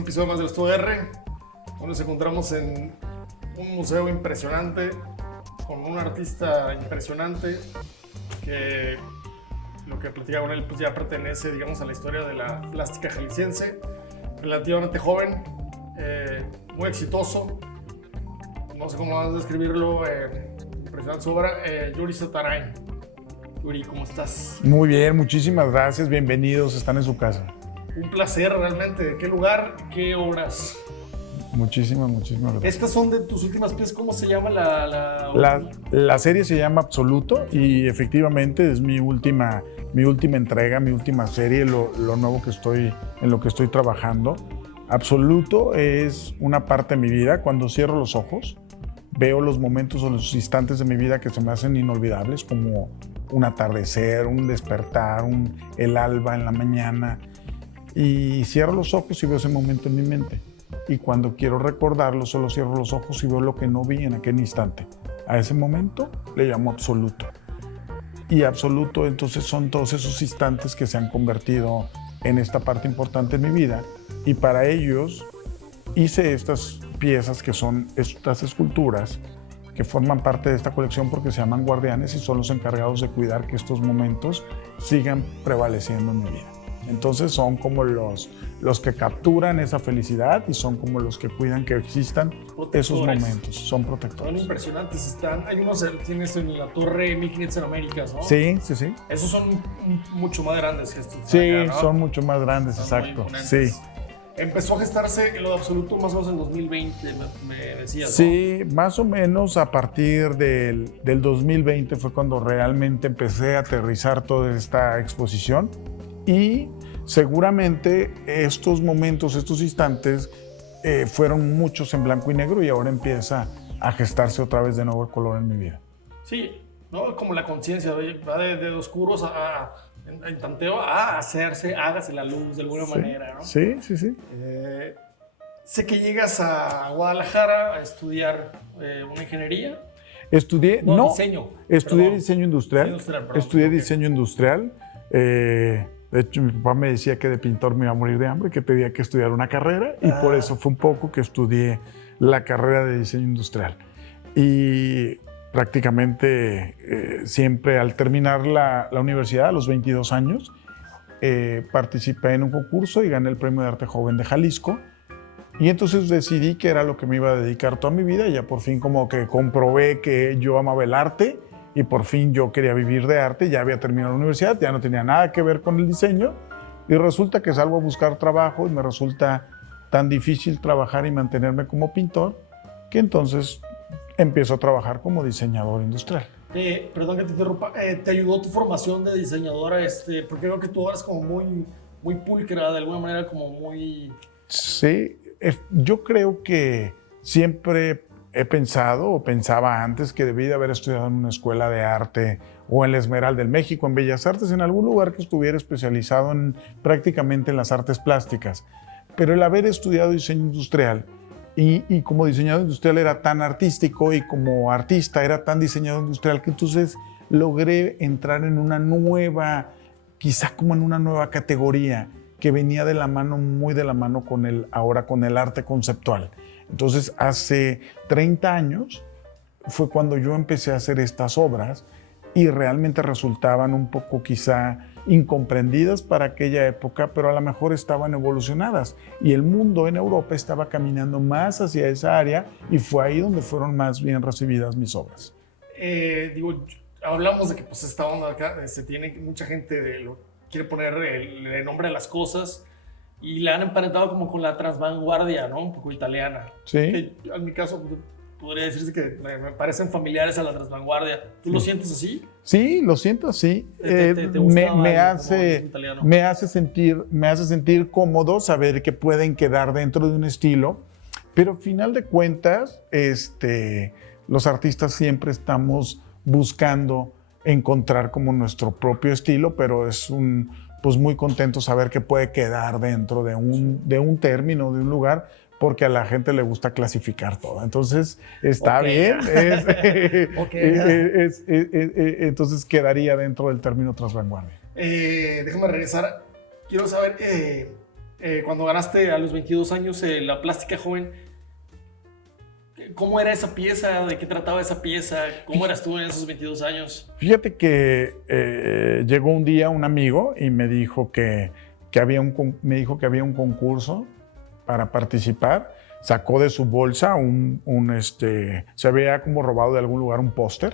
episodio más del Estudio R. Hoy nos encontramos en un museo impresionante, con un artista impresionante que lo que platicaba con él pues ya pertenece, digamos, a la historia de la plástica jalisciense. Relativamente joven, muy exitoso. No sé cómo vas a describirlo, impresionante su obra. Yuri Sotarain. Yuri, ¿cómo estás? Muy bien, muchísimas gracias, bienvenidos, están en su casa. Un placer realmente. ¿Qué lugar? ¿Qué obras? Muchísimas gracias. Estas son de tus últimas piezas. ¿Cómo se llama La serie se llama Absoluto y efectivamente es mi última entrega, mi última serie, lo nuevo en lo que estoy trabajando. Absoluto es una parte de mi vida. Cuando cierro los ojos, veo los momentos o los instantes de mi vida que se me hacen inolvidables, como un atardecer, un despertar, el alba en la mañana. Y cierro los ojos y veo ese momento en mi mente. Y cuando quiero recordarlo, solo cierro los ojos y veo lo que no vi en aquel instante. A ese momento le llamo absoluto. Y absoluto, entonces, son todos esos instantes que se han convertido en esta parte importante de mi vida. Y para ellos hice estas piezas que son estas esculturas que forman parte de esta colección porque se llaman guardianes y son los encargados de cuidar que estos momentos sigan prevaleciendo en mi vida. Entonces son como los que capturan esa felicidad y son como los que cuidan que existan esos momentos. Son protectores. Son impresionantes. Hay unos, tienes en la torre 1500 Américas, ¿no? Sí. Esos son mucho más grandes que estos. Sí, acá, ¿no? son mucho más grandes, Son exacto. Sí. Sí. Empezó a gestarse lo de Absoluto más o menos en 2020, me decías, ¿no? Sí, más o menos a partir del 2020 fue cuando realmente empecé a aterrizar toda esta exposición. Y seguramente estos momentos, estos instantes, fueron muchos en blanco y negro y ahora empieza a gestarse otra vez de nuevo el color en mi vida. Sí, ¿no? Como la conciencia va de oscuros en tanteo a hágase la luz de alguna manera, ¿no? Sí. Sé que llegas a Guadalajara a estudiar una ingeniería. Estudié diseño industrial. Estudié diseño industrial. De hecho, mi papá me decía que de pintor me iba a morir de hambre, que tenía que estudiar una carrera y por eso fue un poco que estudié la carrera de diseño industrial. Y prácticamente siempre al terminar la universidad, a los 22 años, participé en un concurso y gané el Premio de Arte Joven de Jalisco. Y entonces decidí que era lo que me iba a dedicar toda mi vida y ya por fin como que comprobé que yo amaba el arte. Y por fin yo quería vivir de arte, ya había terminado la universidad, ya no tenía nada que ver con el diseño y resulta que salgo a buscar trabajo y me resulta tan difícil trabajar y mantenerme como pintor que entonces empiezo a trabajar como diseñador industrial. Perdón que te interrumpa, ¿te ayudó tu formación de diseñadora? Porque creo que tú eres como muy pulcra, de alguna manera como muy... Sí, yo creo que siempre he pensado o pensaba antes que debí de haber estudiado en una escuela de arte o en la Esmeralda del México, en Bellas Artes, en algún lugar que estuviera especializado prácticamente en las artes plásticas. Pero el haber estudiado diseño industrial y como diseñador industrial era tan artístico y como artista era tan diseñador industrial que entonces logré entrar en una nueva, quizá como en una nueva categoría que venía de la mano, muy de la mano con el arte conceptual. Entonces, hace 30 años fue cuando yo empecé a hacer estas obras y realmente resultaban un poco quizá incomprendidas para aquella época, pero a lo mejor estaban evolucionadas. Y el mundo en Europa estaba caminando más hacia esa área y fue ahí donde fueron más bien recibidas mis obras. Hablamos de que pues esta onda acá, tiene mucha gente quiere poner el nombre a las cosas. Y la han emparentado como con la transvanguardia, ¿no? Un poco italiana. Sí. Que en mi caso podría decirse que me parecen familiares a la transvanguardia. ¿Tú lo sientes así? Sí, lo siento así. Me hace sentir cómodo saber que pueden quedar dentro de un estilo, pero al final de cuentas, los artistas siempre estamos buscando encontrar como nuestro propio estilo, pero es pues muy contento saber que puede quedar dentro de un término, de un lugar, porque a la gente le gusta clasificar todo. Entonces, está bien. Entonces, quedaría dentro del término transvanguardia. Déjame regresar. Quiero saber, cuando ganaste a los 22 años la Plástica Joven, ¿cómo era esa pieza? ¿De qué trataba esa pieza? ¿Cómo eras tú en esos 22 años? Fíjate que llegó un día un amigo y me dijo que había un concurso para participar. Sacó de su bolsa se había como robado de algún lugar un póster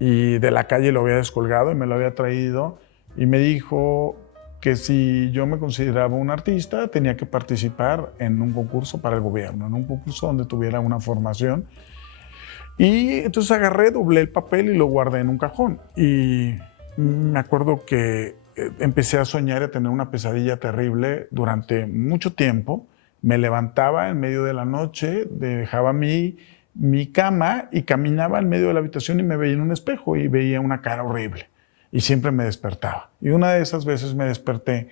y de la calle lo había descolgado y me lo había traído y me dijo que si yo me consideraba un artista tenía que participar en un concurso para el gobierno, en un concurso donde tuviera una formación. Y entonces agarré, doblé el papel y lo guardé en un cajón. Y me acuerdo que empecé a soñar y a tener una pesadilla terrible durante mucho tiempo. Me levantaba en medio de la noche, dejaba mi cama y caminaba en medio de la habitación y me veía en un espejo y veía una cara horrible. Y siempre me despertaba. Y una de esas veces me desperté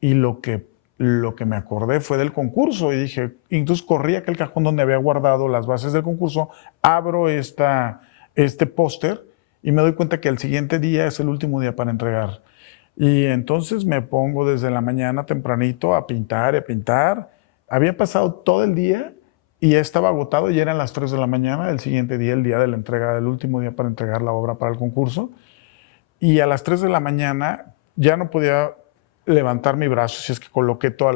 y lo que me acordé fue del concurso. Y dije, entonces corrí a aquel cajón donde había guardado las bases del concurso, abro este póster y me doy cuenta que el siguiente día es el último día para entregar. Y entonces me pongo desde la mañana tempranito a pintar y a pintar. Había pasado todo el día y ya estaba agotado y eran las 3 de la mañana del siguiente día, el día de la entrega, del último día para entregar la obra para el concurso. Y a las 3 de la mañana ya no podía levantar mi brazo, si es que coloqué todos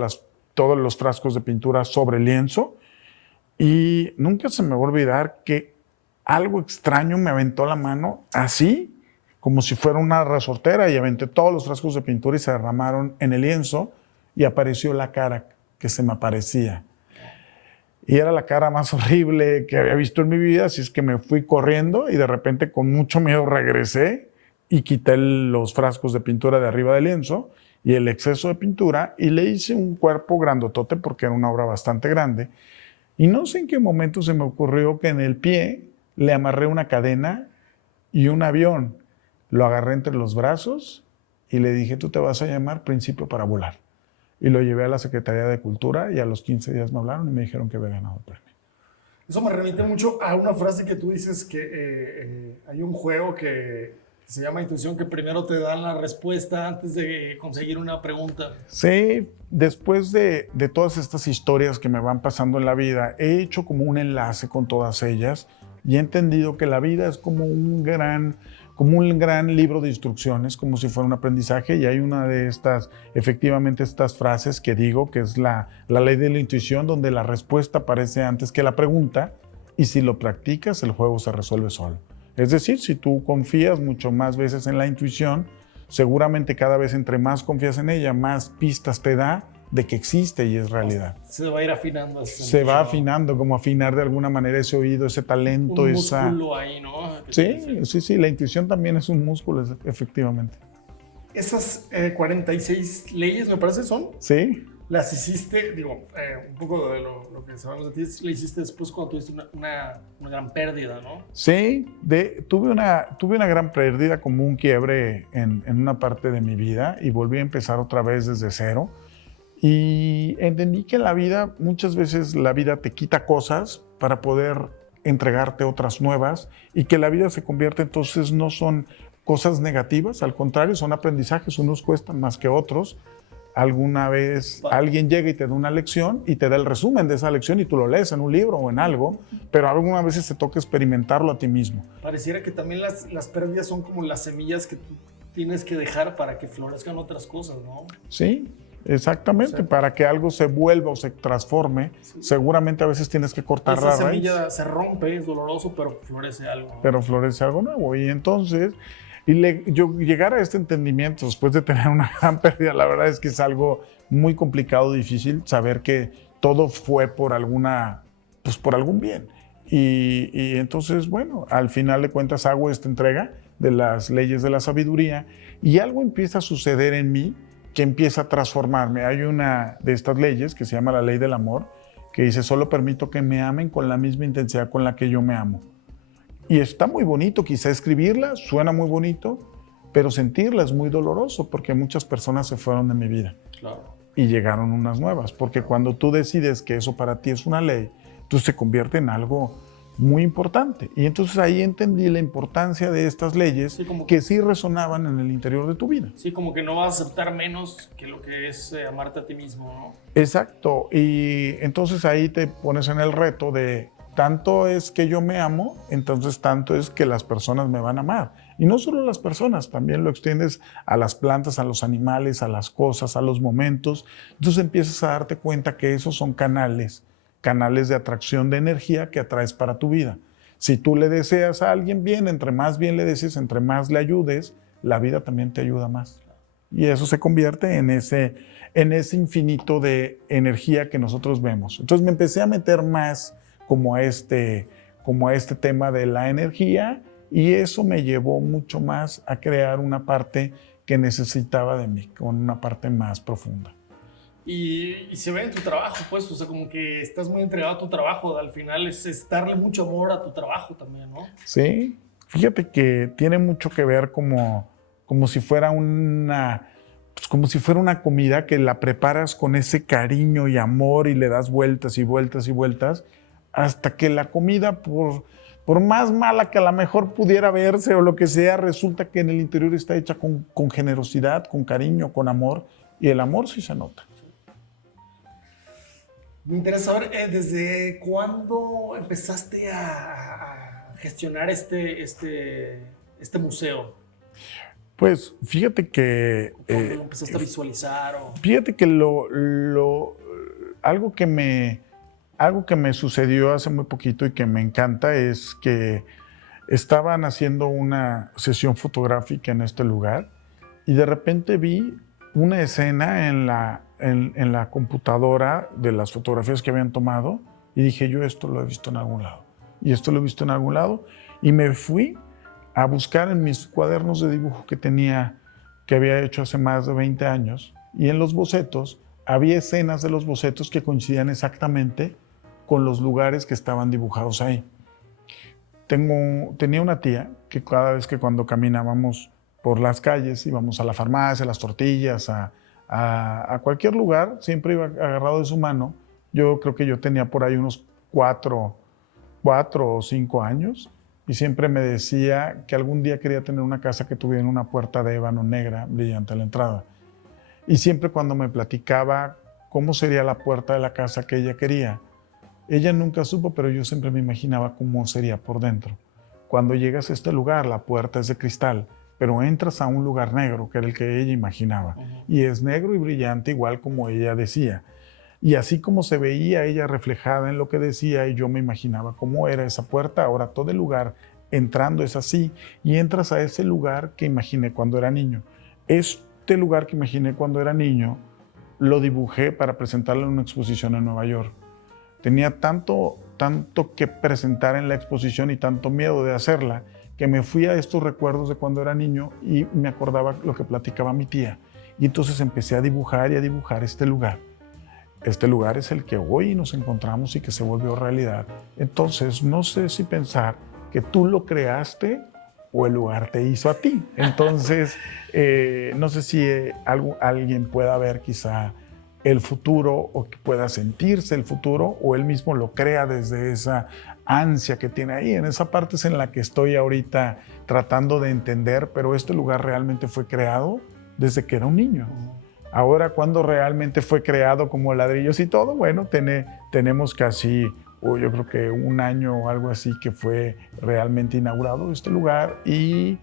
los frascos de pintura sobre el lienzo. Y nunca se me va a olvidar que algo extraño me aventó la mano así, como si fuera una resortera, y aventé todos los frascos de pintura y se derramaron en el lienzo y apareció la cara que se me aparecía. Y era la cara más horrible que había visto en mi vida, así es que me fui corriendo y de repente con mucho miedo regresé y quité los frascos de pintura de arriba del lienzo y el exceso de pintura y le hice un cuerpo grandotote porque era una obra bastante grande. Y no sé en qué momento se me ocurrió que en el pie le amarré una cadena y un avión. Lo agarré entre los brazos y le dije, tú te vas a llamar Principio para Volar. Y lo llevé a la Secretaría de Cultura y a los 15 días me hablaron y me dijeron que había ganado el premio. Eso me remite mucho a una frase que tú dices que hay un juego que se llama Intuición, que primero te dan la respuesta antes de conseguir una pregunta. Sí, después de todas estas historias que me van pasando en la vida, he hecho como un enlace con todas ellas y he entendido que la vida es como un gran libro de instrucciones, como si fuera un aprendizaje, y hay una de estas, efectivamente, estas frases que digo, que es la ley de la intuición, donde la respuesta aparece antes que la pregunta, y si lo practicas, el juego se resuelve solo. Es decir, si tú confías mucho más veces en la intuición, seguramente cada vez entre más confías en ella, más pistas te da de que existe y es realidad. Se va a ir afinando. Se va afinando, como afinar de alguna manera ese oído, ese talento. Un músculo ahí, ¿no? Sí, la intuición también es un músculo, efectivamente. Esas 46 leyes, me parece, son. Sí. Las hiciste, un poco de lo que sabemos de ti, las hiciste después cuando tuviste una gran pérdida, ¿no? Sí, tuve una gran pérdida, como un quiebre en una parte de mi vida y volví a empezar otra vez desde cero. Y entendí que en la vida, muchas veces la vida te quita cosas para poder entregarte otras nuevas y que la vida se convierte, entonces no son cosas negativas, al contrario, son aprendizajes, unos cuestan más que otros. Alguna vez alguien llega y te da una lección y te da el resumen de esa lección y tú lo lees en un libro o en algo, pero algunas veces te toca experimentarlo a ti mismo. Pareciera que también las pérdidas son como las semillas que tú tienes que dejar para que florezcan otras cosas, ¿no? Sí. Exactamente, o sea, para que algo se vuelva o se transforme, sí, seguramente a veces tienes que cortar la raíz. Esa semilla se rompe, es doloroso, pero florece algo, ¿no? Pero florece algo nuevo. Y entonces, yo llegar a este entendimiento después de tener una gran pérdida, la verdad es que es algo muy complicado, difícil, saber que todo fue por algún bien. Y entonces, bueno, al final de cuentas hago esta entrega de las leyes de la sabiduría y algo empieza a suceder en mí que empieza a transformarme. Hay una de estas leyes que se llama la ley del amor, que dice, solo permito que me amen con la misma intensidad con la que yo me amo. Y está muy bonito, quizá escribirla, suena muy bonito, pero sentirla es muy doloroso porque muchas personas se fueron de mi vida. Claro. Y llegaron unas nuevas, porque cuando tú decides que eso para ti es una ley, tú se convierte en algo muy importante. Y entonces ahí entendí la importancia de estas leyes que sí resonaban en el interior de tu vida. Sí, como que no vas a aceptar menos que lo que es amarte a ti mismo, ¿no? Exacto. Y entonces ahí te pones en el reto de tanto es que yo me amo, entonces tanto es que las personas me van a amar. Y no solo las personas, también lo extiendes a las plantas, a los animales, a las cosas, a los momentos. Entonces empiezas a darte cuenta que esos son canales de atracción de energía que atraes para tu vida. Si tú le deseas a alguien bien, entre más bien le desees, entre más le ayudes, la vida también te ayuda más. Y eso se convierte en ese infinito de energía que nosotros vemos. Entonces me empecé a meter más como a este tema de la energía, y eso me llevó mucho más a crear una parte que necesitaba de mí, con una parte más profunda. Y se ve en tu trabajo, pues, o sea, como que estás muy entregado a tu trabajo. Al final es darle mucho amor a tu trabajo también, ¿no? Sí, fíjate que tiene mucho que ver como si fuera como si fuera una comida que la preparas con ese cariño y amor y le das vueltas y vueltas y vueltas hasta que la comida, por más mala que a lo mejor pudiera verse o lo que sea, resulta que en el interior está hecha con generosidad, con cariño, con amor, y el amor sí se nota. Me interesa saber, ¿desde cuándo empezaste a gestionar este museo? Pues fíjate que... ¿Cómo lo empezaste a visualizar? Fíjate que algo que me sucedió hace muy poquito y que me encanta es que estaban haciendo una sesión fotográfica en este lugar y de repente vi una escena en la computadora de las fotografías que habían tomado y dije, yo esto lo he visto en algún lado. Y esto lo he visto en algún lado. Y me fui a buscar en mis cuadernos de dibujo que había hecho hace más de 20 años. Y en los bocetos, había escenas de los bocetos que coincidían exactamente con los lugares que estaban dibujados ahí. Tenía una tía que cada vez que cuando caminábamos por las calles, íbamos a la farmacia, a las tortillas, a cualquier lugar, siempre iba agarrado de su mano. Yo creo que yo tenía por ahí unos 4 o 5 años y siempre me decía que algún día quería tener una casa que tuviera una puerta de ébano negra brillante a la entrada. Y siempre cuando me platicaba cómo sería la puerta de la casa que ella quería, ella nunca supo, pero yo siempre me imaginaba cómo sería por dentro. Cuando llegas a este lugar, la puerta es de cristal, pero entras a un lugar negro, que era el que ella imaginaba. Y es negro y brillante, igual como ella decía. Y así como se veía ella reflejada en lo que decía, y yo me imaginaba cómo era esa puerta, ahora todo el lugar entrando es así, y entras a ese lugar que imaginé cuando era niño. Este lugar que imaginé cuando era niño, lo dibujé para presentarlo en una exposición en Nueva York. Tenía tanto que presentar en la exposición y tanto miedo de hacerla, que me fui a estos recuerdos de cuando era niño y me acordaba lo que platicaba mi tía. Y entonces empecé a dibujar y a dibujar este lugar. Este lugar es el que hoy nos encontramos y que se volvió realidad. Entonces, no sé si pensar que tú lo creaste o el lugar te hizo a ti. Entonces, no sé si alguien pueda ver quizá el futuro o que pueda sentirse el futuro o él mismo lo crea desde esa ansia que tiene ahí. En esa parte es en la que estoy ahorita tratando de entender, pero este lugar realmente fue creado desde que era un niño. Ahora, cuando realmente fue creado como ladrillos y todo, bueno, tenemos casi, yo creo que 1 año o algo así que fue realmente inaugurado este lugar y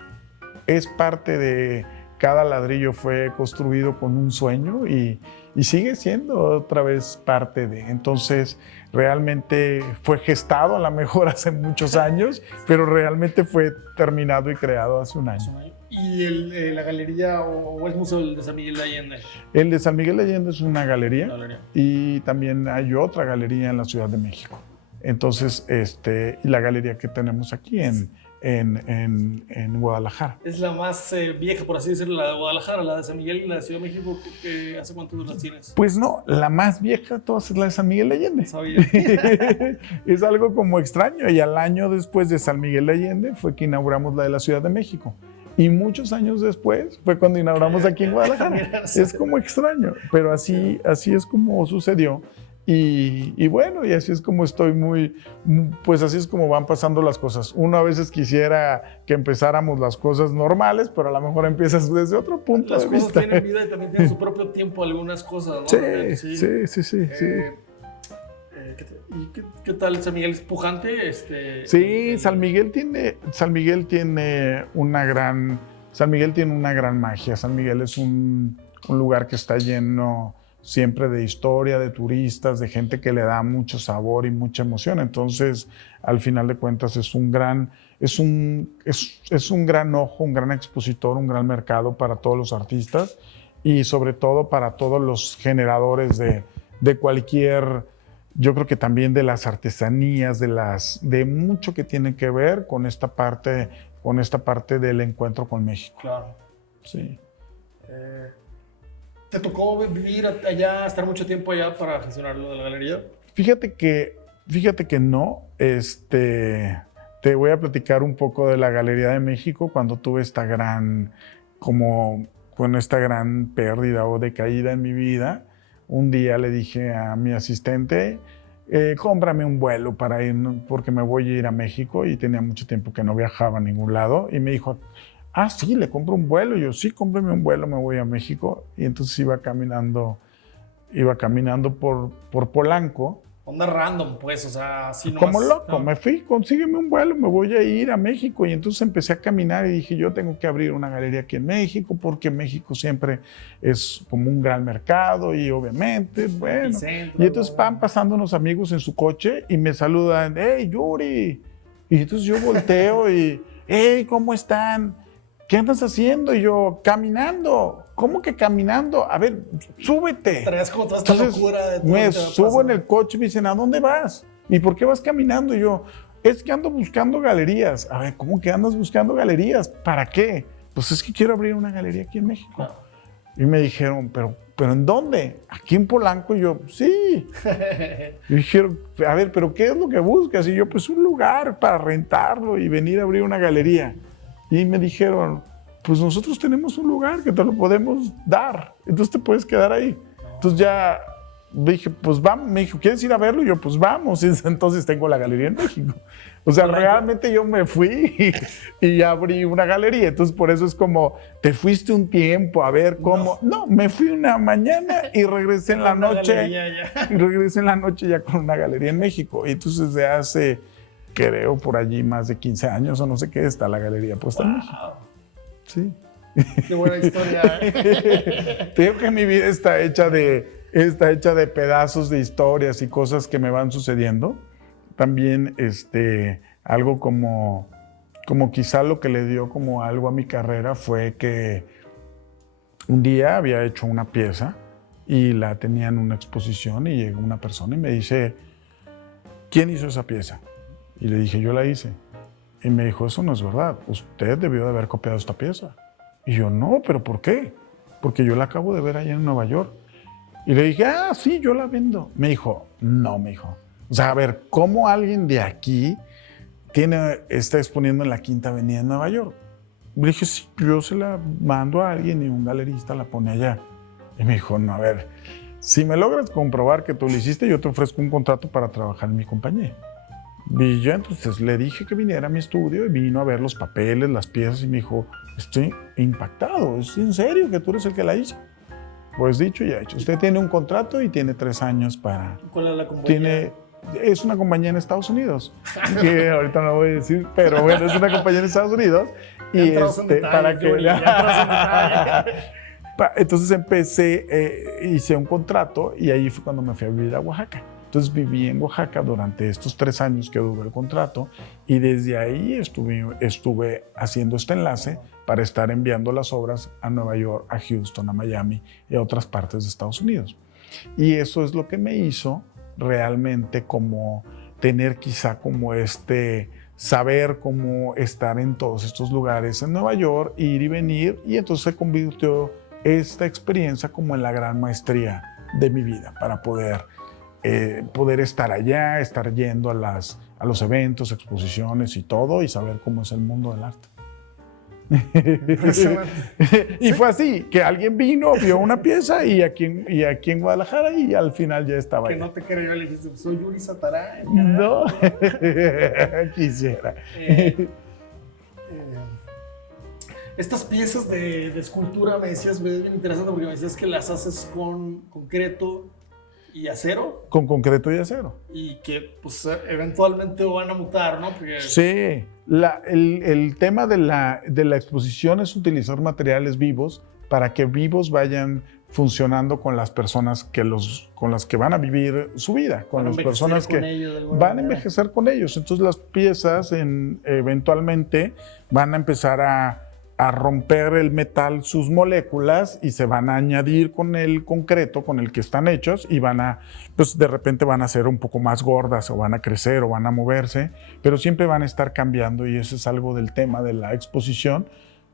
es parte de cada ladrillo fue construido con un sueño y sigue siendo otra vez parte de. Entonces, realmente fue gestado a lo mejor hace muchos años, pero realmente fue terminado y creado hace 1 año. ¿Y la galería o el museo de San Miguel de Allende? El de San Miguel de Allende es una galería y también hay otra galería en la Ciudad de México. Entonces, y la galería que tenemos aquí en Guadalajara. Es la más vieja, por así decirlo, la de Guadalajara, la de San Miguel y la de Ciudad de México. ¿Hace cuánto las tienes? Pues no, la más vieja de todas es la de San Miguel de Allende. Sabía. Es algo como extraño y al año después de San Miguel de Allende fue que inauguramos la de la Ciudad de México. Y muchos años después fue cuando inauguramos aquí en Guadalajara. Es como extraño, pero así es como sucedió. Y bueno, y así es como pues así es como van pasando las cosas. Uno a veces quisiera que empezáramos las cosas normales, pero a lo mejor empiezas desde otro punto de vista. Las cosas tienen vida y también tienen su propio tiempo algunas cosas, ¿no? Sí. ¿Y qué tal San Miguel? ¿Es pujante? Sí, San Miguel tiene una gran magia. San Miguel es un lugar que está lleno siempre de historia, de turistas, de gente que le da mucho sabor y mucha emoción. Entonces, al final de cuentas, es un gran ojo, un gran expositor, un gran mercado para todos los artistas y sobre todo para todos los generadores de cualquier, yo creo que también de las artesanías, de mucho que tiene que ver con esta parte del encuentro con México. Claro. Sí. ¿Te tocó vivir allá, estar mucho tiempo allá para gestionar lo de la galería? Fíjate que no. Te voy a platicar un poco de la Galería de México cuando tuve esta gran pérdida o decaída en mi vida. Un día le dije a mi asistente, cómprame un vuelo para ir, porque me voy a ir a México y tenía mucho tiempo que no viajaba a ningún lado. Y me dijo, sí, le compro un vuelo. Y yo, sí, cómprame un vuelo, me voy a México. Y entonces iba caminando por Polanco. Onda random, pues, o sea, así no. Como loco, me fui, consígueme un vuelo, me voy a ir a México. Y entonces empecé a caminar y dije, yo tengo que abrir una galería aquí en México, porque México siempre es como un gran mercado y obviamente, bueno. Y entonces van pasando unos amigos en su coche y me saludan, hey, Yuri. Y entonces yo volteo y, hey, ¿cómo están? ¿Qué andas haciendo? Y yo, caminando. ¿Cómo que caminando? A ver, súbete. Traías como toda esta locura de todo. Me subo en el coche y me dicen, ¿a dónde vas? ¿Y por qué vas caminando? Y yo, es que ando buscando galerías. A ver, ¿cómo que andas buscando galerías? ¿Para qué? Pues es que quiero abrir una galería aquí en México. No. Y me dijeron, ¿pero ¿en dónde? ¿Aquí en Polanco? Y yo, sí. Y dijeron, a ver, ¿pero qué es lo que buscas? Y yo, pues un lugar para rentarlo y venir a abrir una galería. Y me dijeron, pues nosotros tenemos un lugar que te lo podemos dar, entonces te puedes quedar ahí. Entonces ya dije, pues vamos, me dijo, ¿quieres ir a verlo? Y yo, pues vamos, y entonces tengo la galería en México. O sea, realmente yo me fui y abrí una galería, entonces por eso es como, te fuiste un tiempo a ver cómo. No, me fui una mañana y regresé en la noche. Y regresé en la noche ya con una galería en México. Y entonces desde hace, creo, por allí más de 15 años o no sé qué, está la galería puesta en México. Sí. Qué buena historia. Te digo que mi vida está hecha de pedazos de historias y cosas que me van sucediendo. También algo como quizá lo que le dio como algo a mi carrera fue que un día había hecho una pieza y la tenía en una exposición y llegó una persona y me dice, ¿quién hizo esa pieza? Y le dije, yo la hice. Y me dijo, eso no es verdad, usted debió de haber copiado esta pieza. Y yo, no, ¿pero por qué? Porque yo la acabo de ver allá en Nueva York. Y le dije, sí, yo la vendo. Me dijo, no, me dijo. O sea, a ver, ¿cómo alguien de aquí está exponiendo en la Quinta Avenida en Nueva York? Le dije, sí, yo se la mando a alguien y un galerista la pone allá. Y me dijo, no, a ver, si me logras comprobar que tú lo hiciste, yo te ofrezco un contrato para trabajar en mi compañía. Y yo entonces le dije que viniera a mi estudio y vino a ver los papeles, las piezas y me dijo, estoy impactado, ¿es en serio que tú eres el que la hizo? Pues dicho y hecho, usted tiene un contrato y tiene 3 años para... ¿Cuál es la compañía? Es una compañía en Estados Unidos, que ahorita no voy a decir, pero bueno, es una compañía en Estados Unidos. Y para que... Entonces hice un contrato y ahí fue cuando me fui a vivir a Oaxaca. Entonces viví en Oaxaca durante estos 3 años que duró el contrato y desde ahí estuve haciendo este enlace para estar enviando las obras a Nueva York, a Houston, a Miami y a otras partes de Estados Unidos. Y eso es lo que me hizo realmente como tener quizá como saber cómo estar en todos estos lugares en Nueva York, ir y venir, y entonces se convirtió esta experiencia como en la gran maestría de mi vida para poder estar allá, estar yendo a los eventos, exposiciones y todo, y saber cómo es el mundo del arte. Impresionante. Y fue así, que alguien vino, vio una pieza y aquí en Guadalajara y al final ya estaba Que ahí. no te creyó, le dijiste, soy Yuri Satarán. No, quisiera. Estas piezas de escultura, me decías, es bien interesante porque me decías que las haces con concreto y acero Con concreto y acero. y que pues eventualmente van a mutar, ¿no? Porque Sí, el tema de la exposición es utilizar materiales vivos para que vivos vayan funcionando con las personas con las que van a vivir su vida, con van a las envejecer personas con que ellos de alguna van a manera. envejecer con ellos. Entonces las piezas eventualmente van a empezar a romper el metal, sus moléculas, y se van a añadir con el concreto con el que están hechos y pues de repente van a ser un poco más gordas o van a crecer o van a moverse, pero siempre van a estar cambiando, y eso es algo del tema de la exposición,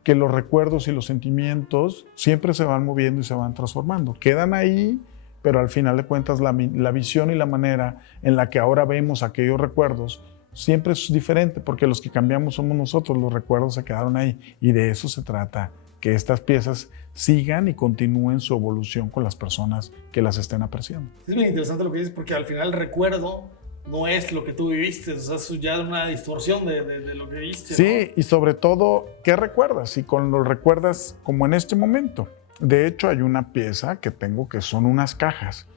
que los recuerdos y los sentimientos siempre se van moviendo y se van transformando. Quedan ahí, pero al final de cuentas la visión y la manera en la que ahora vemos aquellos recuerdos siempre es diferente, porque los que cambiamos somos nosotros, los recuerdos se quedaron ahí, y de eso se trata, que estas piezas sigan y continúen su evolución con las personas que las estén apreciando. Es bien interesante lo que dices porque al final el recuerdo no es lo que tú viviste, o sea, es ya una distorsión de lo que viviste. Sí, y sobre todo, ¿qué recuerdas? Y con lo recuerdas como en este momento. De hecho, hay una pieza que tengo que son unas cajas,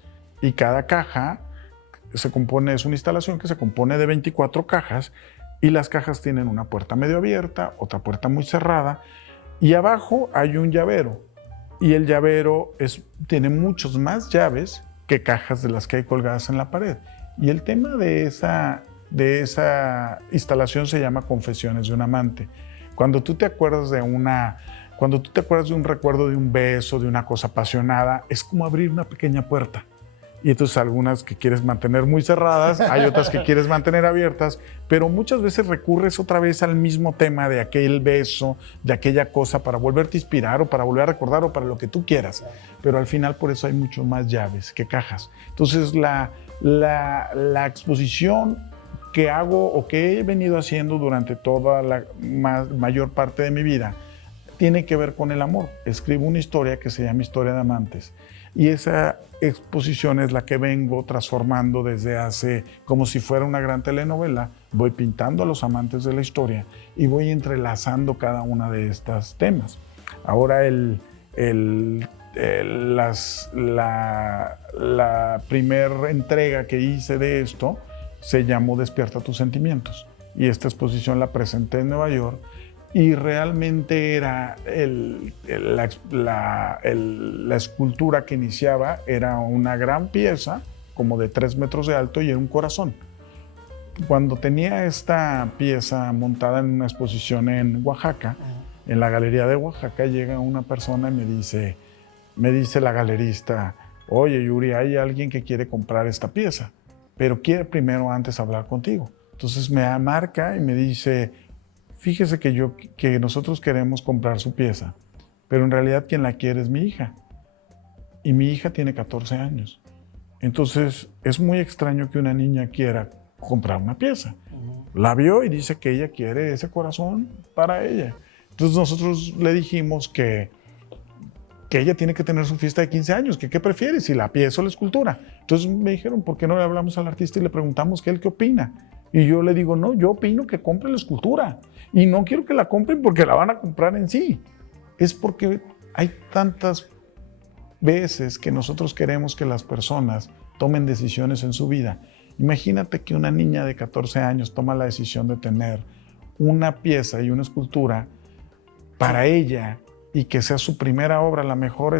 y cada caja es una instalación que se compone de 24 cajas, y las cajas tienen una puerta medio abierta, otra puerta muy cerrada, y abajo hay un llavero, y el llavero tiene muchos más llaves que cajas de las que hay colgadas en la pared. Y el tema de esa instalación se llama Confesiones de un amante. Cuando tú te acuerdas de un recuerdo de un beso, de una cosa apasionada, es como abrir una pequeña puerta. Y entonces algunas que quieres mantener muy cerradas, hay otras que quieres mantener abiertas, pero muchas veces recurres otra vez al mismo tema de aquel beso, de aquella cosa, para volverte a inspirar o para volver a recordar o para lo que tú quieras. Pero al final por eso hay mucho más llaves que cajas. Entonces la exposición que hago o que he venido haciendo durante toda la mayor parte de mi vida tiene que ver con el amor. Escribo una historia que se llama Historia de Amantes, y esa exposición es la que vengo transformando desde hace, como si fuera una gran telenovela. Voy pintando a los amantes de la historia y voy entrelazando cada una de estos temas. Ahora la primera entrega que hice de esto se llamó Despierta tus sentimientos, y esta exposición la presenté en Nueva York, y realmente era la escultura que iniciaba, era una gran pieza como de 3 metros de alto y era un corazón. Cuando tenía esta pieza montada en una exposición en Oaxaca, en la Galería de Oaxaca, llega una persona y me dice la galerista: oye, Yuri, hay alguien que quiere comprar esta pieza, pero quiere primero antes hablar contigo. Entonces me marca y me dice: fíjese que nosotros queremos comprar su pieza, pero en realidad quien la quiere es mi hija, y mi hija tiene 14 años. Entonces es muy extraño que una niña quiera comprar una pieza. La vio y dice que ella quiere ese corazón para ella. Entonces nosotros le dijimos que ella tiene que tener su fiesta de 15 años, que qué prefiere, si la pieza o la escultura. Entonces me dijeron, ¿por qué no le hablamos al artista y le preguntamos qué opina? Y yo le digo, no, yo opino que compre la escultura, y no quiero que la compren porque la van a comprar en sí. Es porque hay tantas veces que nosotros queremos que las personas tomen decisiones en su vida. Imagínate que una niña de 14 años toma la decisión de tener una pieza y una escultura para ella, y que sea su primera obra. A lo mejor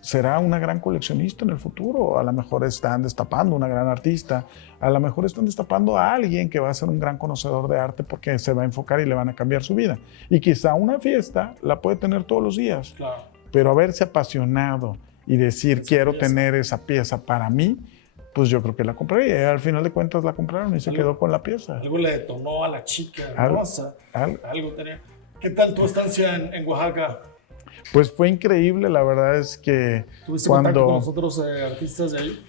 será una gran coleccionista en el futuro, a lo mejor están destapando una gran artista, a lo mejor están destapando a alguien que va a ser un gran conocedor de arte porque se va a enfocar y le van a cambiar su vida. Y quizá una fiesta la puede tener todos los días, Claro. pero haberse apasionado y decir quiero pieza. tener esa pieza para mí, pues yo creo que la compraría. Y al final de cuentas la compraron y se quedó con la pieza. Algo le detonó a la chica, ¿no? Algo. O sea, algo tenía. ¿Qué tal tu estancia en Oaxaca? Pues fue increíble, la verdad es que ¿Tuviste contacto con los otros artistas de ahí?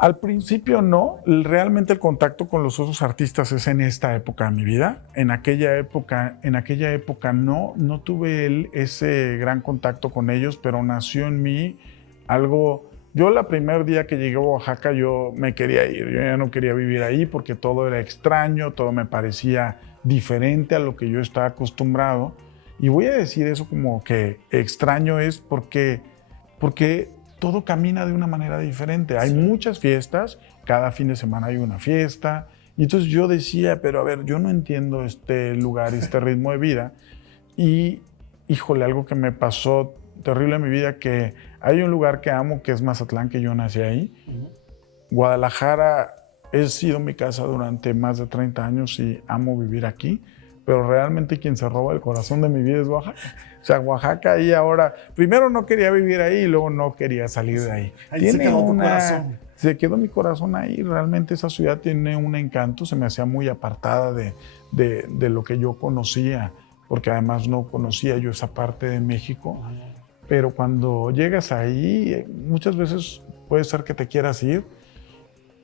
Al principio no, realmente el contacto con los otros artistas es en esta época de mi vida. En aquella época no tuve ese gran contacto con ellos, pero nació en mí algo. Yo el primer día que llegué a Oaxaca yo me quería ir, yo ya no quería vivir ahí porque todo era extraño, todo me parecía diferente a lo que yo estaba acostumbrado. Y voy a decir eso como que extraño es porque todo camina de una manera diferente. Hay muchas fiestas, cada fin de semana hay una fiesta. Y entonces yo decía, pero a ver, yo no entiendo este lugar, este ritmo de vida. Y, híjole, algo que me pasó terrible en mi vida, que hay un lugar que amo, que es Mazatlán, que yo nací ahí. Guadalajara ha sido mi casa durante más de 30 años y amo vivir aquí. Pero realmente quien se roba el corazón de mi vida es Oaxaca. O sea, Oaxaca ahí ahora, primero no quería vivir ahí y luego no quería salir de ahí. Ahí se quedó tu corazón. Se quedó mi corazón ahí. Realmente esa ciudad tiene un encanto. Se me hacía muy apartada de lo que yo conocía, porque además no conocía yo esa parte de México. Pero cuando llegas ahí, muchas veces puede ser que te quieras ir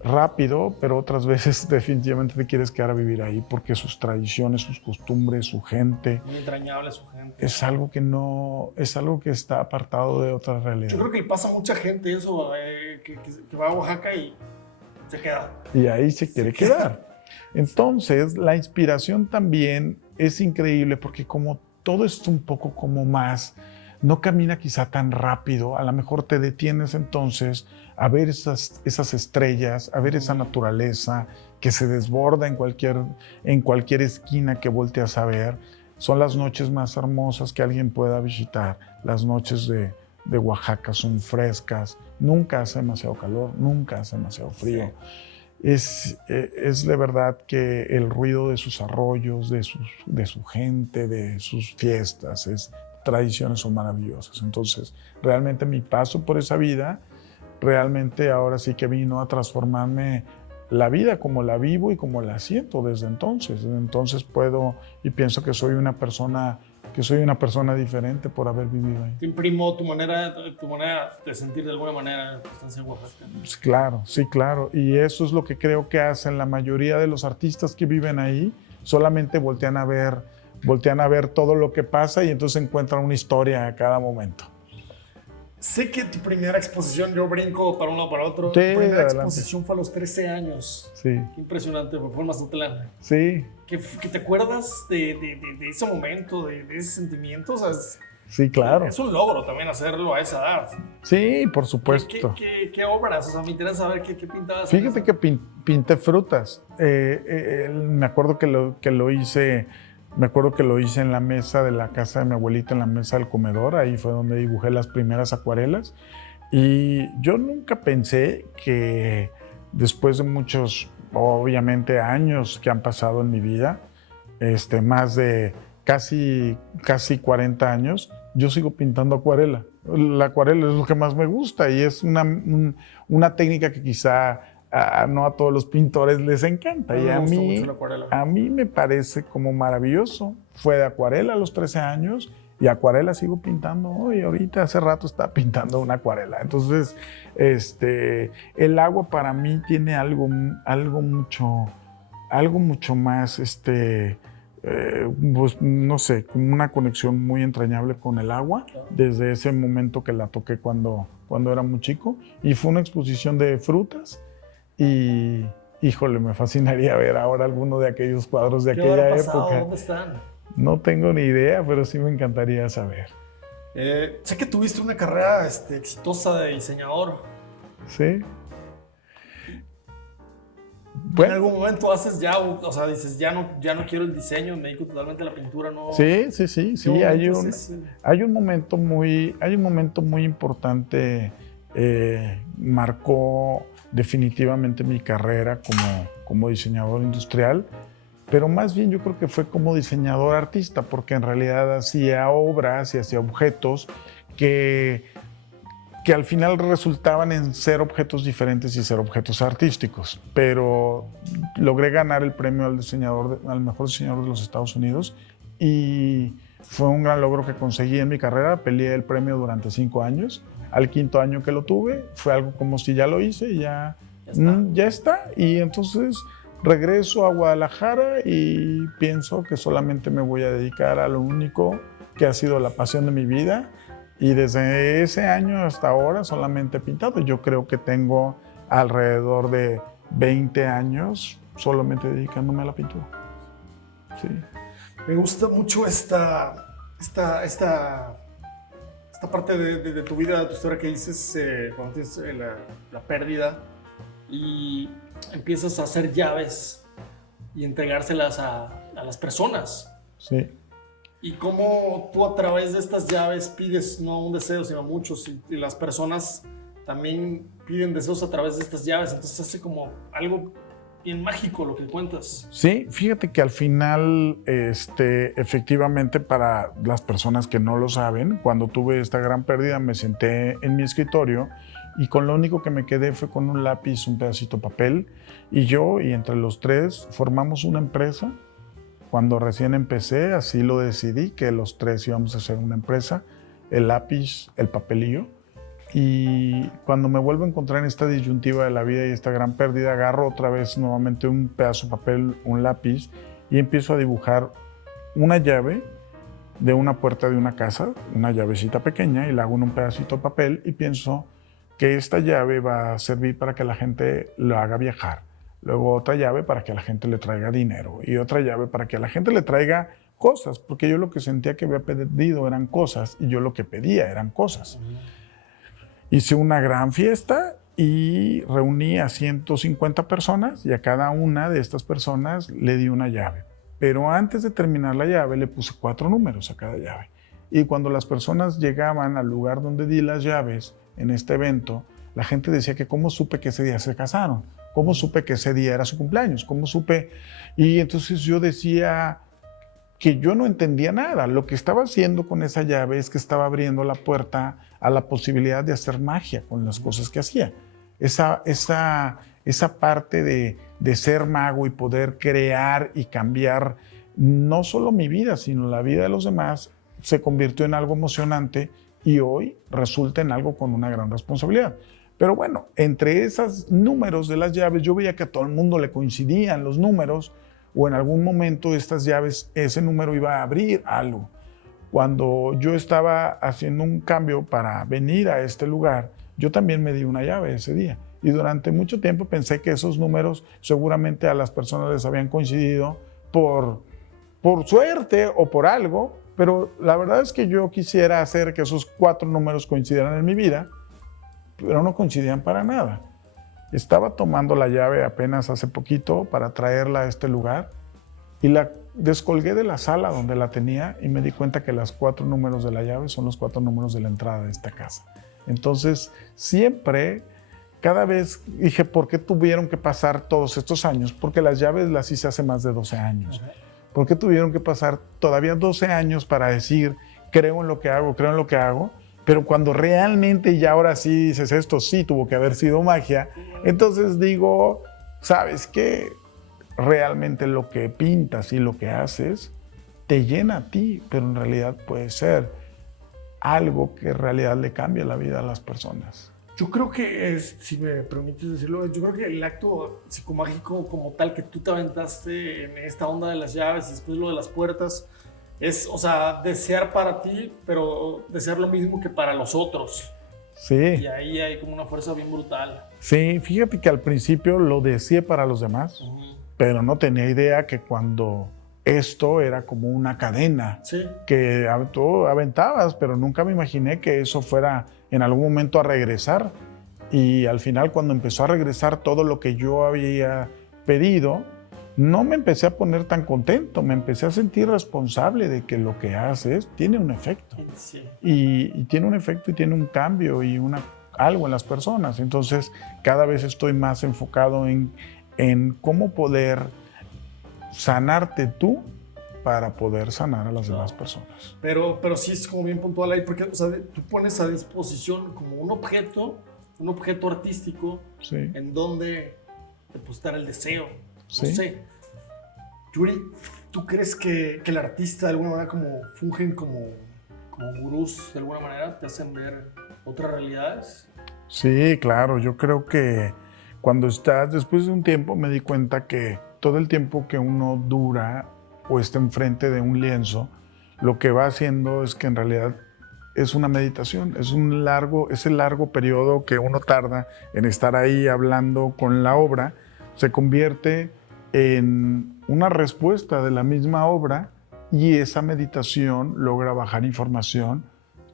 rápido, pero otras veces definitivamente te quieres quedar a vivir ahí porque sus tradiciones, sus costumbres, su gente. Muy entrañable su gente. Es algo que está apartado de otra realidad. Yo creo que le pasa a mucha gente eso, que va a Oaxaca y se queda. Y ahí se quiere quedar. Entonces, la inspiración también es increíble porque como todo es un poco como más, no camina quizá tan rápido, a lo mejor te detienes entonces a ver esas estrellas, a ver esa naturaleza que se desborda en cualquier esquina que volteas a ver. Son las noches más hermosas que alguien pueda visitar. Las noches de Oaxaca son frescas, nunca hace demasiado calor, nunca hace demasiado frío. Es de verdad que el ruido de sus arroyos, de su gente, de sus fiestas, tradiciones son maravillosas. Entonces, realmente mi paso por esa vida, realmente ahora sí que vino a transformarme la vida como la vivo y como la siento desde entonces. Entonces puedo y pienso que soy una persona diferente por haber vivido ahí. ¿Te imprimó tu manera de sentir de alguna manera en tu estancia en Oaxaca? Pues claro, sí, claro. Y eso es lo que creo que hacen la mayoría de los artistas que viven ahí. Solamente voltean a ver todo lo que pasa y entonces encuentran una historia a cada momento. Sé que tu primera exposición, yo brinco para un lado para otro, Sí, tu primera adelante. exposición fue a los 13 años. Sí. Qué impresionante, fue en Mazatlán. Sí. ¿Que te acuerdas de ese momento, de ese sentimiento? O sea, Sí, claro. Es un logro también hacerlo a esa edad. Sí, por supuesto. ¿Qué obras? O sea, me interesa saber qué pintabas. Fíjate que pinté frutas. Me acuerdo que lo hice en la mesa de la casa de mi abuelita, en la mesa del comedor. Ahí fue donde dibujé las primeras acuarelas. Y yo nunca pensé que después de muchos, obviamente, años que han pasado en mi vida, más de casi 40 años, yo sigo pintando acuarela. La acuarela es lo que más me gusta y es una técnica que quizá no a todos los pintores les encanta. Y a mí me parece como maravilloso. Fue de acuarela a los 13 años y acuarela sigo pintando hoy. Ahorita hace rato estaba pintando una acuarela. Entonces, el agua para mí tiene algo mucho más, pues no sé, como una conexión muy entrañable con el agua desde ese momento que la toqué cuando era muy chico. Y fue una exposición de frutas y, híjole, me fascinaría ver ahora alguno de aquellos cuadros de aquella época. ¿Dónde están? No tengo ni idea, pero sí me encantaría saber. Sé que tuviste una carrera exitosa de diseñador. Sí. Bueno, en algún momento haces ya, o sea, dices, ya no quiero el diseño, me dedico totalmente a la pintura, ¿no? Sí. Hay un momento muy importante, marcó definitivamente mi carrera como diseñador industrial, pero más bien yo creo que fue como diseñador artista, porque en realidad hacía obras y hacía objetos que al final resultaban en ser objetos diferentes y ser objetos artísticos. Pero logré ganar el premio al mejor diseñador de los Estados Unidos y fue un gran logro que conseguí en mi carrera. Peleé el premio durante 5 años. Al 5.º año que lo tuve, fue algo como si ya lo hice y ya Ya está. Y entonces regreso a Guadalajara y pienso que solamente me voy a dedicar a lo único que ha sido la pasión de mi vida. Y desde ese año hasta ahora solamente he pintado. Yo creo que tengo alrededor de 20 años solamente dedicándome a la pintura. Sí. Me gusta mucho esta parte de tu vida, de tu historia que dices cuando tienes la pérdida y empiezas a hacer llaves y entregárselas a las personas. Sí. Y cómo tú a través de estas llaves pides no un deseo, sino muchos, y las personas también piden deseos a través de estas llaves. Entonces hace como algo bien mágico lo que cuentas. Sí, fíjate que al final, efectivamente, para las personas que no lo saben, cuando tuve esta gran pérdida me senté en mi escritorio y con lo único que me quedé fue con un lápiz, un pedacito de papel, y entre los tres formamos una empresa. Cuando recién empecé, así lo decidí, que los tres íbamos a hacer una empresa, el lápiz, el papel y yo. Y cuando me vuelvo a encontrar en esta disyuntiva de la vida y esta gran pérdida, agarro otra vez nuevamente un pedazo de papel, un lápiz, y empiezo a dibujar una llave de una puerta de una casa, una llavecita pequeña, y la hago en un pedacito de papel y pienso que esta llave va a servir para que la gente lo haga viajar. Luego otra llave para que a la gente le traiga dinero y otra llave para que a la gente le traiga cosas, porque yo lo que sentía que había pedido eran cosas y yo lo que pedía eran cosas. Hice una gran fiesta y reuní a 150 personas y a cada una de estas personas le di una llave. Pero antes de terminar la llave le puse 4 números a cada llave. Y cuando las personas llegaban al lugar donde di las llaves en este evento, la gente decía que cómo supe que ese día se casaron, cómo supe que ese día era su cumpleaños, cómo supe. Y entonces yo decía que yo no entendía nada. Lo que estaba haciendo con esa llave es que estaba abriendo la puerta a la posibilidad de hacer magia con las cosas que hacía. Esa parte de ser mago y poder crear y cambiar no solo mi vida, sino la vida de los demás, se convirtió en algo emocionante y hoy resulta en algo con una gran responsabilidad. Pero bueno, entre esos números de las llaves, yo veía que a todo el mundo le coincidían los números, o en algún momento estas llaves, ese número iba a abrir algo. Cuando yo estaba haciendo un cambio para venir a este lugar, yo también me di una llave ese día. Y durante mucho tiempo pensé que esos números seguramente a las personas les habían coincidido por suerte o por algo, pero la verdad es que yo quisiera hacer que esos 4 números coincidieran en mi vida, pero no coincidían para nada. Estaba tomando la llave apenas hace poquito para traerla a este lugar y la descolgué de la sala donde la tenía y me di cuenta que los 4 números de la llave son los 4 números de la entrada de esta casa. Entonces, siempre, cada vez dije, ¿por qué tuvieron que pasar todos estos años? Porque las llaves las hice hace más de 12 años. ¿Por qué tuvieron que pasar todavía 12 años para decir, creo en lo que hago, creo en lo que hago? Pero cuando realmente ya ahora sí dices, esto sí tuvo que haber sido magia, entonces digo, ¿sabes qué? Realmente lo que pintas y lo que haces te llena a ti, pero en realidad puede ser algo que en realidad le cambia la vida a las personas. Yo creo que, si me permites decirlo, yo creo que el acto psicomágico como tal que tú te aventaste en esta onda de las llaves y después lo de las puertas, es, o sea, desear para ti, pero desear lo mismo que para los otros. Sí. Y ahí hay como una fuerza bien brutal. Sí, fíjate que al principio lo deseé para los demás, pero no tenía idea que cuando esto era como una cadena que tú aventabas, pero nunca me imaginé que eso fuera en algún momento a regresar. Y al final, cuando empezó a regresar todo lo que yo había pedido, no me empecé a poner tan contento, me empecé a sentir responsable de que lo que haces tiene un efecto. Sí. Y tiene un efecto y tiene un cambio y algo en las personas. Entonces, cada vez estoy más enfocado en cómo poder sanarte tú para poder sanar a las demás personas. Pero sí es como bien puntual ahí, porque o sea, tú pones a disposición como un objeto artístico en donde depositar el deseo. No sé. Yuri, ¿tú crees que el artista de alguna manera como fungen como gurús de alguna manera, te hacen ver otras realidades? Sí, claro, yo creo que Después de un tiempo me di cuenta que todo el tiempo que uno dura o está enfrente de un lienzo, lo que va haciendo es que en realidad es una meditación, es el largo periodo que uno tarda en estar ahí hablando con la obra, se convierte en una respuesta de la misma obra y esa meditación logra bajar información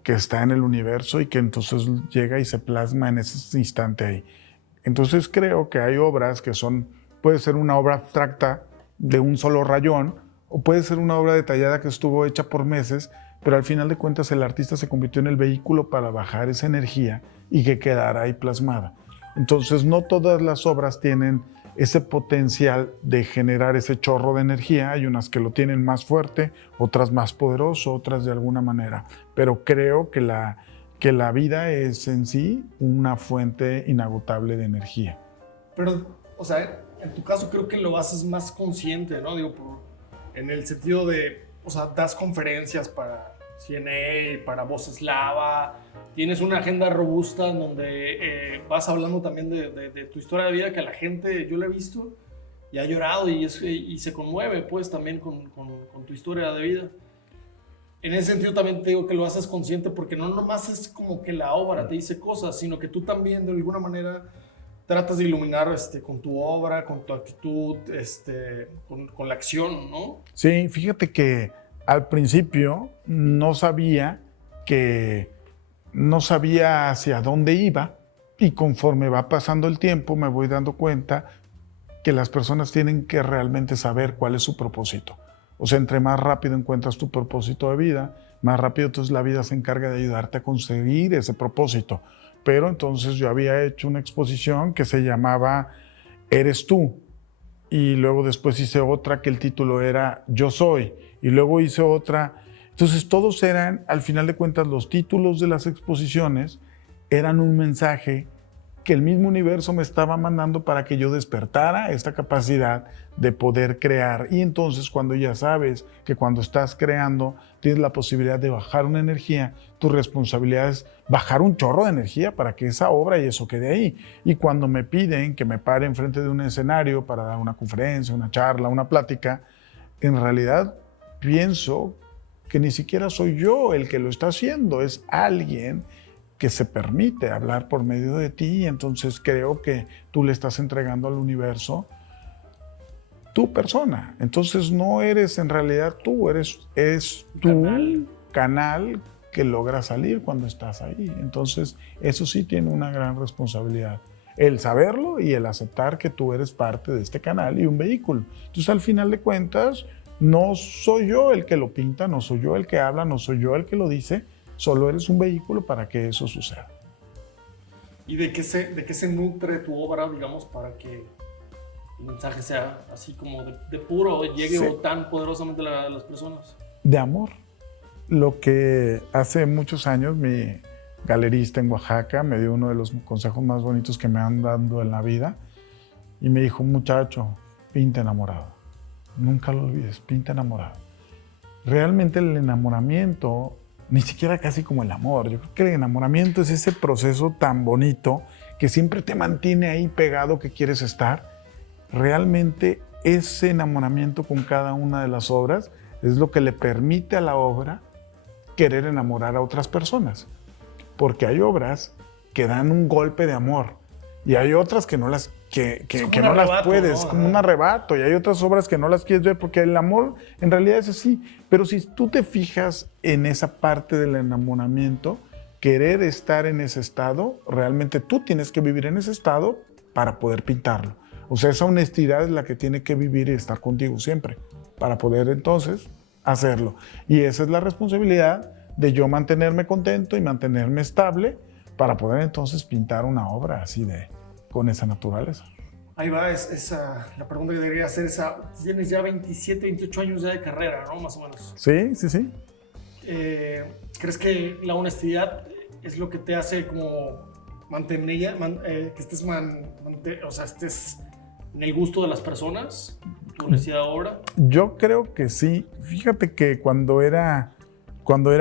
que está en el universo y que entonces llega y se plasma en ese instante ahí. Entonces creo que hay obras que puede ser una obra abstracta de un solo rayón o puede ser una obra detallada que estuvo hecha por meses, pero al final de cuentas el artista se convirtió en el vehículo para bajar esa energía y que quedara ahí plasmada. Entonces no todas las obras tienen ese potencial de generar ese chorro de energía. Hay unas que lo tienen más fuerte, otras más poderoso, otras de alguna manera. Pero creo que la vida es en sí una fuente inagotable de energía. Pero, o sea, en tu caso creo que lo haces más consciente, ¿no? Digo, en el sentido de, o sea, das conferencias para CNA, para Voz Eslava, tienes una agenda robusta en donde vas hablando también de tu historia de vida, que a la gente, yo la he visto y ha llorado y se conmueve pues también con tu historia de vida. En ese sentido también te digo que lo haces consciente porque no nomás es como que la obra te dice cosas, sino que tú también de alguna manera tratas de iluminar con tu obra, con tu actitud, con la acción, ¿no? Sí, fíjate que al principio no sabía hacia dónde iba y conforme va pasando el tiempo me voy dando cuenta que las personas tienen que realmente saber cuál es su propósito. O sea, entre más rápido encuentras tu propósito de vida, más rápido entonces la vida se encarga de ayudarte a conseguir ese propósito. Pero entonces yo había hecho una exposición que se llamaba Eres tú. Y luego después hice otra que el título era Yo soy. Y luego hice otra. Entonces todos eran, al final de cuentas, los títulos de las exposiciones eran un mensaje que el mismo universo me estaba mandando para que yo despertara esta capacidad de poder crear. Y entonces cuando ya sabes que cuando estás creando tienes la posibilidad de bajar una energía, tu responsabilidad es bajar un chorro de energía para que esa obra y eso quede ahí. Y cuando me piden que me pare enfrente de un escenario para dar una conferencia, una charla, una plática, en realidad pienso que ni siquiera soy yo el que lo está haciendo, es alguien que se permite hablar por medio de ti, y entonces creo que tú le estás entregando al universo tu persona. Entonces no eres en realidad tú, es tu canal que logra salir cuando estás ahí. Entonces eso sí tiene una gran responsabilidad. El saberlo y el aceptar que tú eres parte de este canal y un vehículo. Entonces al final de cuentas no soy yo el que lo pinta, no soy yo el que habla, no soy yo el que lo dice, solo eres un vehículo para que eso suceda. ¿Y de qué se nutre tu obra, digamos, para que el mensaje sea así como de puro, llegue o tan poderosamente a las personas? De amor. Lo que hace muchos años mi galerista en Oaxaca me dio uno de los consejos más bonitos que me han dado en la vida y me dijo, muchacho, pinta enamorado. Nunca lo olvides, pinta enamorado. Realmente el enamoramiento, ni siquiera casi como el amor. Yo creo que el enamoramiento es ese proceso tan bonito que siempre te mantiene ahí pegado que quieres estar. Realmente ese enamoramiento con cada una de las obras es lo que le permite a la obra querer enamorar a otras personas. Porque hay obras que dan un golpe de amor y hay otras que no las puedes, ¿no? Como un arrebato, y hay otras obras que no las quieres ver porque el amor en realidad es así. Pero si tú te fijas en esa parte del enamoramiento, querer estar en ese estado, realmente tú tienes que vivir en ese estado para poder pintarlo. O sea, esa honestidad es la que tiene que vivir y estar contigo siempre para poder entonces hacerlo. Y esa es la responsabilidad de yo mantenerme contento y mantenerme estable para poder entonces pintar una obra así con esa naturaleza. Ahí va, la pregunta que debería hacer es, tienes ya 27, 28 años ya de carrera, ¿no? Más o menos. Sí, sí, sí. ¿Crees que la honestidad es lo que te hace como mantener, que estés, estés en el gusto de las personas, tu honestidad ahora? Yo creo que sí. Fíjate que cuando era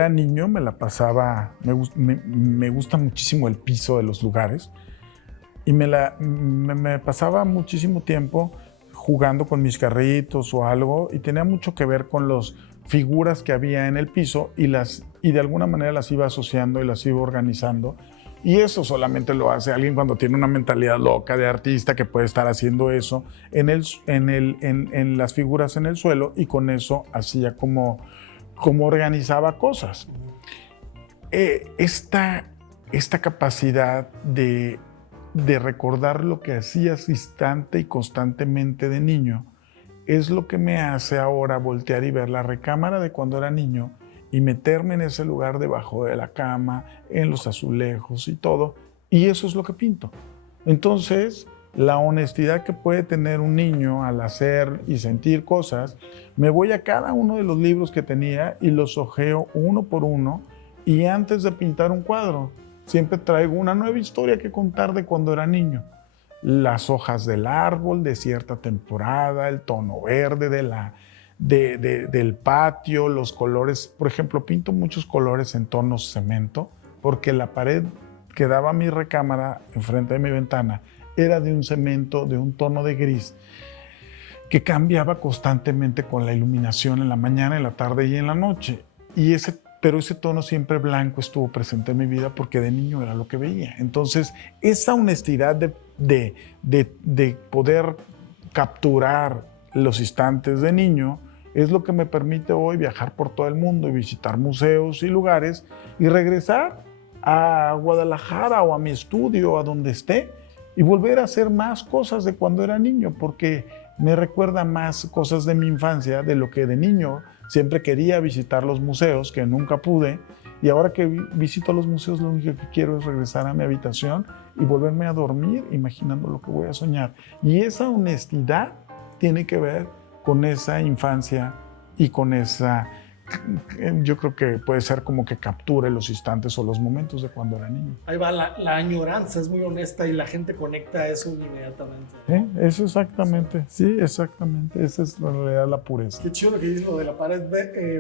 niño me la pasaba, me gusta muchísimo el piso de los lugares. y me pasaba muchísimo tiempo jugando con mis carritos o algo, y tenía mucho que ver con las figuras que había en el piso y de alguna manera las iba asociando y las iba organizando. Y eso solamente lo hace alguien cuando tiene una mentalidad loca de artista, que puede estar haciendo eso en las figuras en el suelo, y con eso hacía como organizaba cosas. Esta capacidad de recordar lo que hacías instante y constantemente de niño es lo que me hace ahora voltear y ver la recámara de cuando era niño y meterme en ese lugar debajo de la cama, en los azulejos y todo, y eso es lo que pinto. Entonces, la honestidad que puede tener un niño al hacer y sentir cosas, me voy a cada uno de los libros que tenía y los hojeo uno por uno, y antes de pintar un cuadro, siempre traigo una nueva historia que contar de cuando era niño. Las hojas del árbol de cierta temporada, el tono verde del patio, los colores. Por ejemplo, pinto muchos colores en tonos cemento, porque la pared que daba mi recámara enfrente de mi ventana era de un cemento, de un tono de gris, que cambiaba constantemente con la iluminación en la mañana, en la tarde y en la noche. Pero ese tono siempre blanco estuvo presente en mi vida porque de niño era lo que veía. Entonces, esa honestidad de poder capturar los instantes de niño es lo que me permite hoy viajar por todo el mundo y visitar museos y lugares y regresar a Guadalajara o a mi estudio, a donde esté, y volver a hacer más cosas de cuando era niño, porque me recuerda más cosas de mi infancia, de lo que de niño siempre quería visitar los museos, que nunca pude, y ahora que visito los museos lo único que quiero es regresar a mi habitación y volverme a dormir imaginando lo que voy a soñar. Y esa honestidad tiene que ver con esa infancia y con esa, yo creo que puede ser como que capture los instantes o los momentos de cuando era niño. Ahí va, la añoranza es muy honesta y la gente conecta eso inmediatamente. Eso exactamente, sí, exactamente. Esa es en realidad la pureza. Qué chido lo que dices, lo de la pared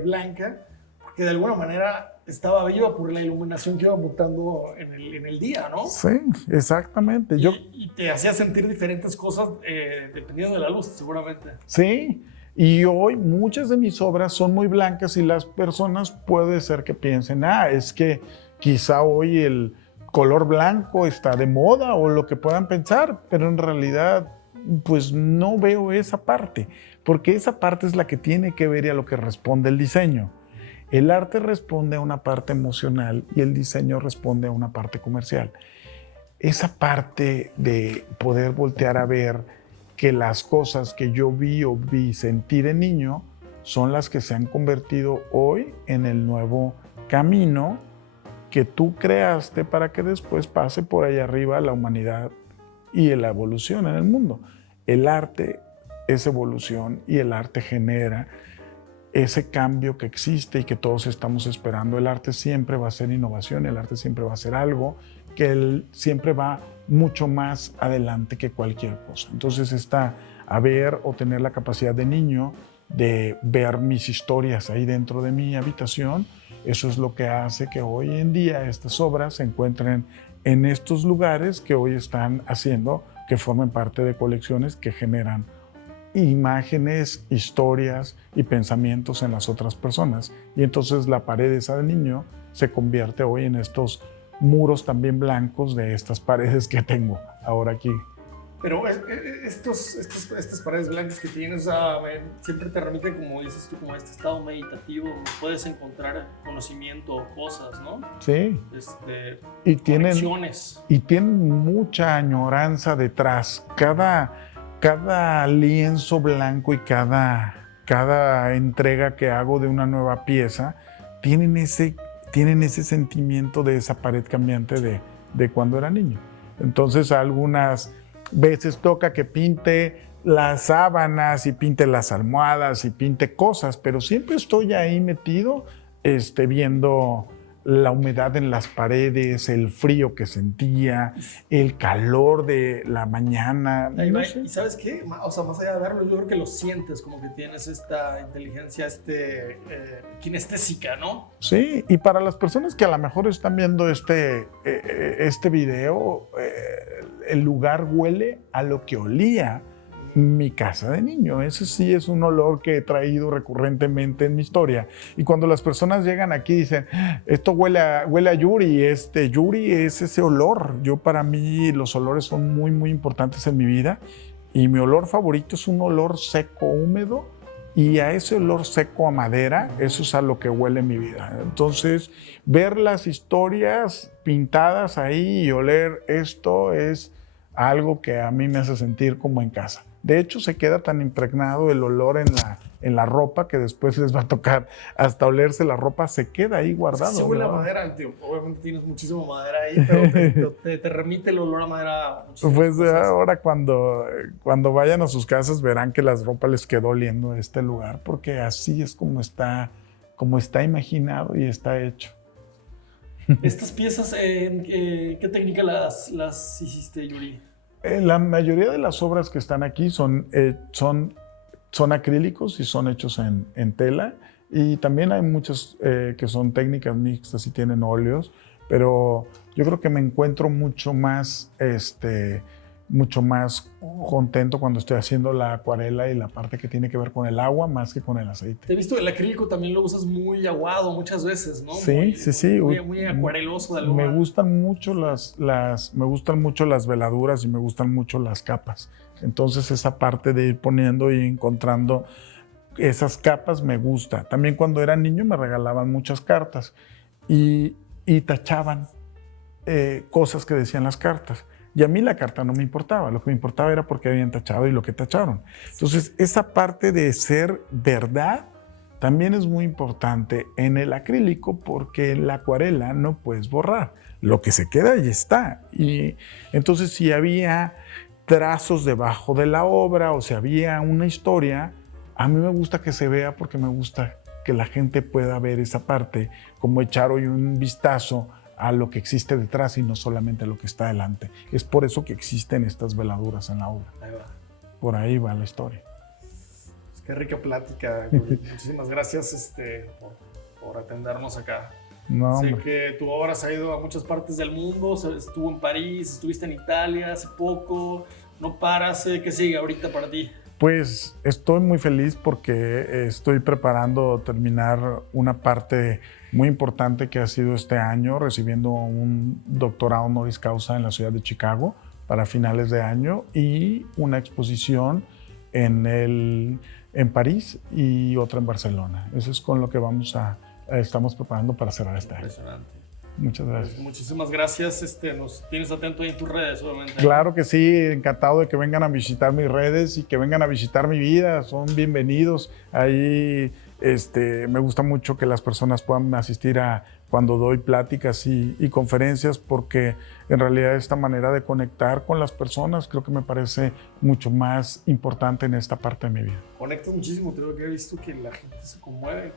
blanca, porque de alguna manera estaba viva por la iluminación que iba mutando en el día, ¿no? Sí, exactamente. Y te hacía sentir diferentes cosas dependiendo de la luz, seguramente. Sí, y hoy muchas de mis obras son muy blancas y las personas puede ser que piensen, es que quizá hoy el color blanco está de moda o lo que puedan pensar, pero en realidad pues no veo esa parte, porque esa parte es la que tiene que ver y a lo que responde el diseño. El arte responde a una parte emocional y el diseño responde a una parte comercial. Esa parte de poder voltear a ver que las cosas que yo vi sentí de niño son las que se han convertido hoy en el nuevo camino que tú creaste para que después pase por allá arriba la humanidad y la evolución en el mundo. El arte es evolución y el arte genera ese cambio que existe y que todos estamos esperando. El arte siempre va a ser innovación, el arte siempre va a ser algo que siempre va mucho más adelante que cualquier cosa. Entonces está a ver o tener la capacidad de niño de ver mis historias ahí dentro de mi habitación, eso es lo que hace que hoy en día estas obras se encuentren en estos lugares que hoy están haciendo que formen parte de colecciones que generan imágenes, historias y pensamientos en las otras personas. Y entonces la pared esa del niño se convierte hoy en estos muros también blancos de estas paredes que tengo ahora aquí. Pero estas paredes blancas que tienes siempre te remiten, como dices tú, como este estado meditativo, donde puedes encontrar conocimiento o cosas, ¿no? Sí. Y tienen mucha añoranza detrás. Cada lienzo blanco y cada entrega que hago de una nueva pieza tienen ese sentimiento de esa pared cambiante de cuando era niño. Entonces algunas veces toca que pinte las sábanas y pinte las almohadas y pinte cosas, pero siempre estoy ahí metido viendo la humedad en las paredes, el frío que sentía, el calor de la mañana. No sé. ¿Y sabes qué? O sea, más allá de verlo, yo creo que lo sientes, como que tienes esta inteligencia kinestésica, ¿no? Sí, y para las personas que a lo mejor están viendo este video, el lugar huele a lo que olía mi casa de niño. Ese sí es un olor que he traído recurrentemente en mi historia. Y cuando las personas llegan aquí y dicen, esto huele a Yuri, Yuri es ese olor. Para mí los olores son muy, muy importantes en mi vida. Y mi olor favorito es un olor seco, húmedo. Y a ese olor seco a madera, eso es a lo que huele mi vida. Entonces, ver las historias pintadas ahí y oler esto es algo que a mí me hace sentir como en casa. De hecho, se queda tan impregnado el olor en la ropa que después les va a tocar hasta olerse la ropa, se queda ahí guardado. Se huele a madera, tío. Obviamente tienes muchísima madera ahí, pero te remite el olor a madera. Pues ahora cuando vayan a sus casas verán que las ropas les quedó oliendo este lugar, porque así es como está imaginado y está hecho. ¿Estas piezas, qué técnica las hiciste, Yuri? La mayoría de las obras que están aquí son acrílicos y son hechos en tela, y también hay muchas que son técnicas mixtas y tienen óleos, pero yo creo que me encuentro mucho más contento cuando estoy haciendo la acuarela y la parte que tiene que ver con el agua más que con el aceite. Te he visto el acrílico también lo usas muy aguado muchas veces, ¿no? Sí, sí. Muy acuareloso de algo. Me gustan mucho me gustan mucho las veladuras y me gustan mucho las capas. Entonces esa parte de ir poniendo y encontrando esas capas me gusta. También cuando era niño me regalaban muchas cartas y tachaban cosas que decían las cartas. Y a mí la carta no me importaba, lo que me importaba era por qué habían tachado y lo que tacharon. Entonces, esa parte de ser verdad también es muy importante en el acrílico, porque en la acuarela no puedes borrar. Lo que se queda ahí está. Y entonces, si había trazos debajo de la obra o si había una historia, a mí me gusta que se vea, porque me gusta que la gente pueda ver esa parte, como echar hoy un vistazo a lo que existe detrás y no solamente a lo que está delante. Es por eso que existen estas veladuras en la obra. Ahí va. Por ahí va la historia. Pues qué rica plática, Yuri. Muchísimas gracias por atendernos acá. No, sé hombre. que tu obra se ha ido a muchas partes del mundo, estuvo en París, estuviste en Italia hace poco, no paras. ¿Qué sigue ahorita para ti? Pues estoy muy feliz porque estoy preparando terminar una parte muy importante que ha sido este año, recibiendo un doctorado honoris causa en la ciudad de Chicago para finales de año, y una exposición en París y otra en Barcelona. Eso es con lo que estamos preparando para cerrar este año. Impresionante. Muchas gracias. Pues muchísimas gracias. Nos tienes atento ahí en tus redes, obviamente. Claro que sí, encantado de que vengan a visitar mis redes y que vengan a visitar mi vida. Son bienvenidos. Ahí me gusta mucho que las personas puedan asistir cuando doy pláticas y conferencias, porque en realidad esta manera de conectar con las personas creo que me parece mucho más importante en esta parte de mi vida. Conectas muchísimo, creo que he visto que la gente se conmueve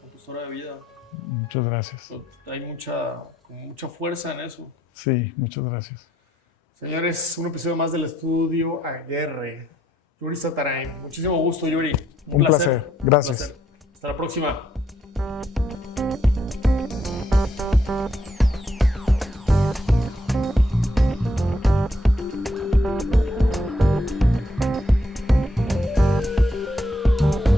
con tu historia de vida. Muchas gracias. Hay mucha fuerza en eso. Sí, muchas gracias. Señores, un episodio más del Estudio Aguerre. Yuri Satarain. Muchísimo gusto, Yuri. Un placer. Gracias. Un placer. Hasta la próxima.